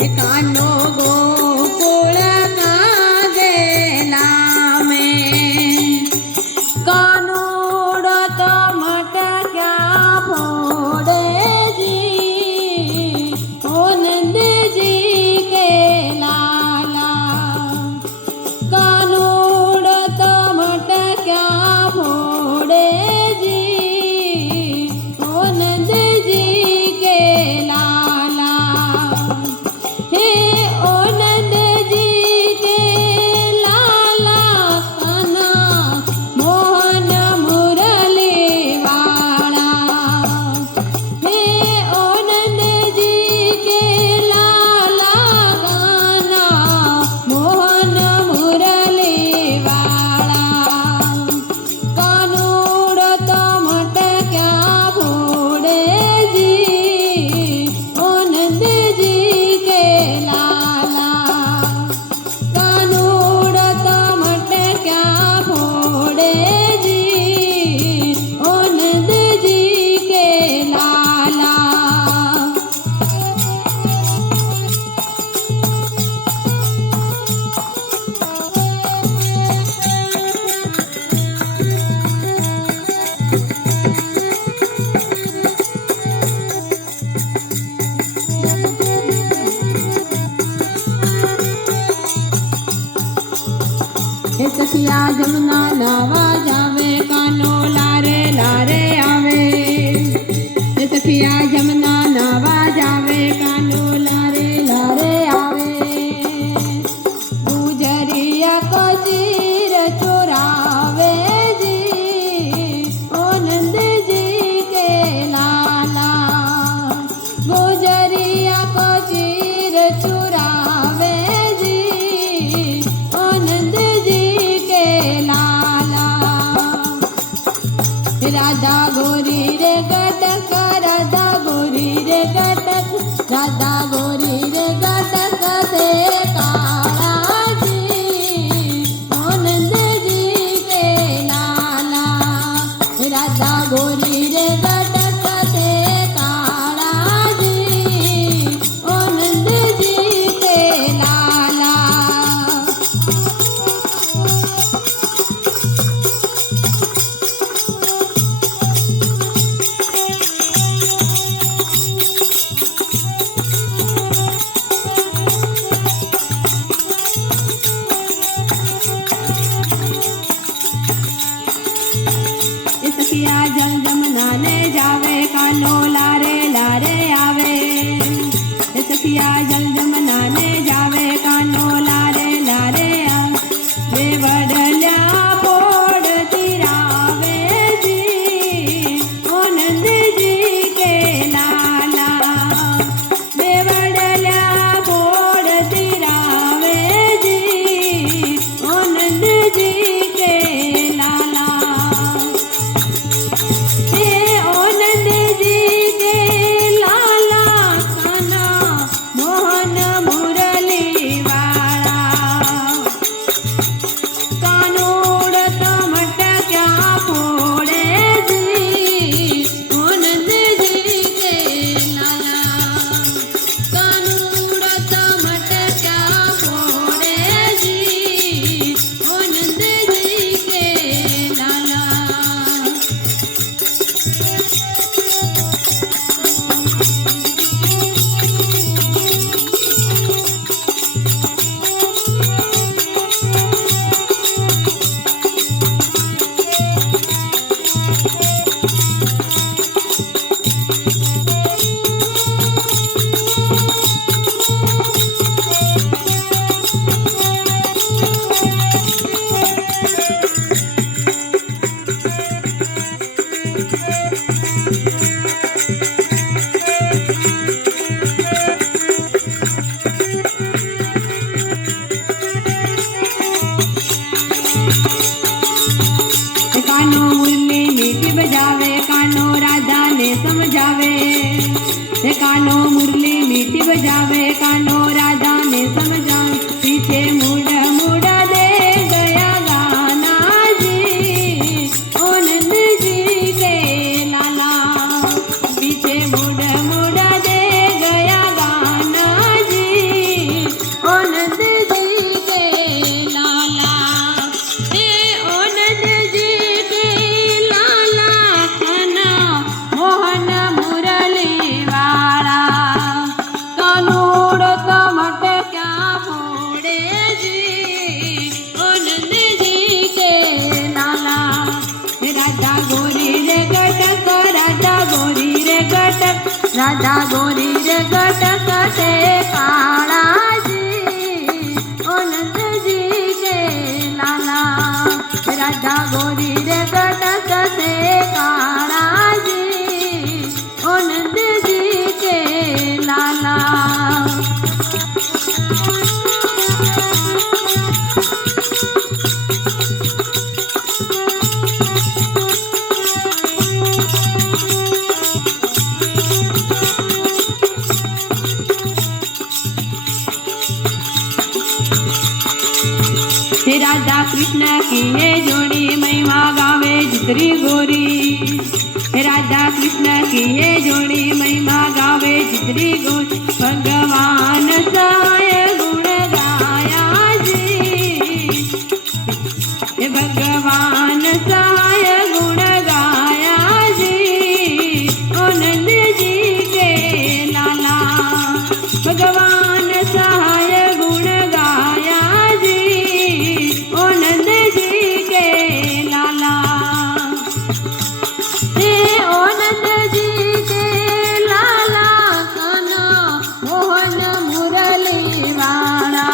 कानो गोकुल का गेला में कानूड़ तो मटक्या फोड़े जी ओ नंद जी के लाला कानूड़ तो मटक्या फोड़े जी ओ नंद जी के लाला हे ओ नंद जी के लाला काना मोहन मुरली वाला हे ओ नंद जी के लाला गाना मोहन मुरली वाला कानूड़ तो मटक्या फोड़े जी ओ नंद जी के लाला कानूड़ तो मटक्या फोड़े जी ओ नंद जी के लाला हे सखिया जमुना नावा जावे कानो लारे लारे आवे हे सखिया जमुना नावा जावे कानो लारे लारे आवे गुजरिया को चीर चुरावे जी ओ नंद जी के लाला गुजरिया को चीर चुरावे जी ओ नंद जी के लाला राधा गोरी रे गटक राधा गोरी रे गटक राधा गोरी रे गटक से काला जी ओ नंद जी के लाला राधा गोरी रे गटक से काला जी ओ नंद जी के लाला ये सखिया जल जमुना ले जावे कानो लारे लारे आवे ये सखिया जल जमुना ले जावे कानो लारे लारे आवे वे वडल्या पोड़ तिरावे जी ओ नंद जी के लाला वे वडल्या पोड़ तिरावे जी ओ नंद जी के लाला हे ओ नंद जी के लाला काना मोहन मुरली वाला कानूड़ तो मटक्या फोड़े जी ओ नंद जी के लाला कानूड़ तो मटक्या फोड़े जी ओ नंद जी के लाला कानो मुरली मीठी बजावे कानो राधा ने समझावे हे कानो मुरली मीठी बजावे कानो राधा ने समझावे पीछे मुड़ मुड़ दे गया गाना जी ओ नंद जी के लाला पीछे मुड़ मुड़ दे गया गाना जी राधा कृष्ण की है जोड़ी महिमा गावे जितरी गोरी। राधा कृष्ण की है जोड़ी महिमा गावे जितरी गोरी। भगवान सहाय गुण गाया जी, भगवान सहाय गुण गाया जी। ओ नंद जी के लाला भगवान सहाय गुण गाया जी। ओ नंद जी के लाला हे ओ नंद जी के लाला कान्हा मोहन मुरली वाला।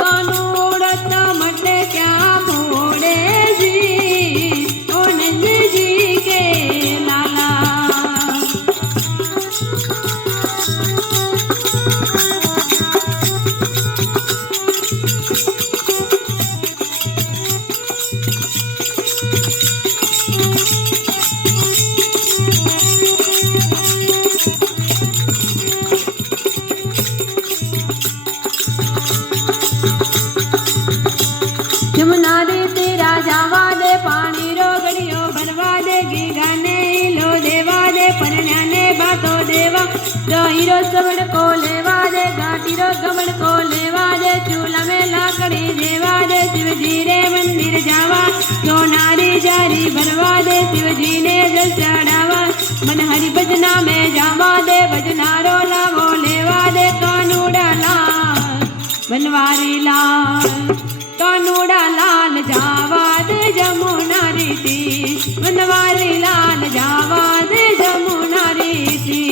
कानूड़त मटक्या मोड़े जी। ओ नंद जी के लाला जमुना रे तेरा जावा दे पानी रोगड़ियो भरवा दे गाने लो देवा दे परण्याने बातो देवा। हीरो सबड़ को लेवा दे घाटीरो गमड़ को लेवा दे। चूल्हा में लाकड़ी देवा दे शिव जी रे मंदिर जावा। सोनारी जारी भरवा दे शिव जी ने जल चढ़ावा। मन हरि भजना में जावा दे भजनारो लावो लेवा दे। कानूड़ा लाल बनवारी लाल कानूड़ा लाल जावाद जमुना रीति। बनवारी लाल जावाद जमुना रीति।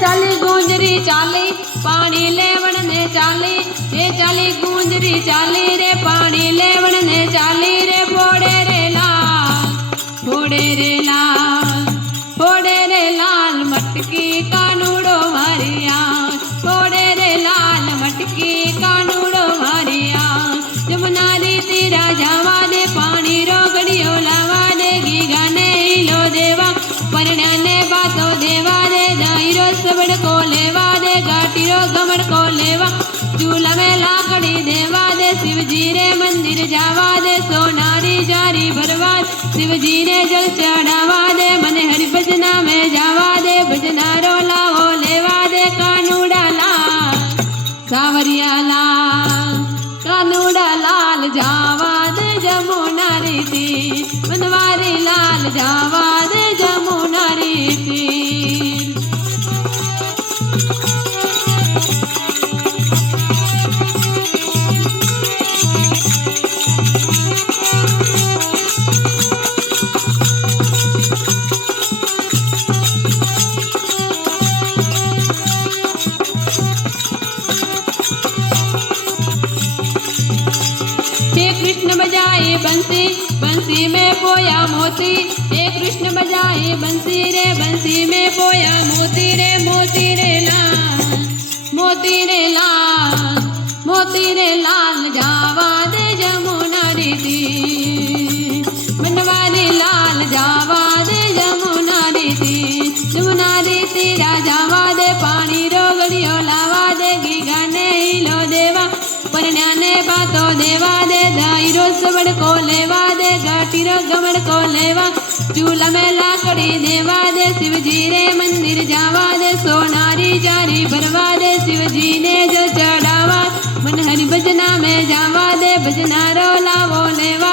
चाली गूंजरी चाली पानी लेवण ने चाली। ये चाली गूंजरी चाली रे पानी लेवण ने चाली रे। फोड़े रे लाल फोड़े रे लाल फोड़े रे लाल मटकी कानूड़ो मारिया। फोड़े रे लाल मटकी कानूड़ो मारिया। जमुना री तेरा जावा दे पानी रोगड़ियो लावा दे गाने लो देवा। परण्याने बातो देवा दे हीरो सबड़ को लेवा दे घाटीरो गमड़ को लेवा। चूल्हा में लाकड़ी देवा दे शिव जी रे मंदिर जावा दे। सोनारी जारी भरवा शिव जी ने जल चढ़ावा दे। मन हरि भजना में जावा दे भजनारो लावो लेवा दे। कानूड़ा लाल सावरिया लाल कानूड़ा लाल जावा दे जमुना रीति। बनवारी लाल जावा दे जमुना रीति। कृष्ण बजाए बंसी बंसी में पोया मोती। हे कृष्ण बजाए बंसी रे बंसी में पोया मोती रे। मोती रे लाल मोती रे लाल मोती रे लाल जावा दे जमुना रीति। बनवारी लाल जावा दे जमुना रीति। जमुना रीति राजावा दे पानी रोगड़ियो लावा दे गाने लो देवा। परण्याने बातो देवा दे हीरो सबड़ को लेवा दे घाटीरो गमड़ को लेवा। चूल्हा में लाकड़ी देवा दे शिव जी रे मंदिर जावा दे। सोनारी जारी भरवा दे शिव जी ने जो चढ़ावा। मन हरि भजना में जावा दे भजनारो लावो लेवा।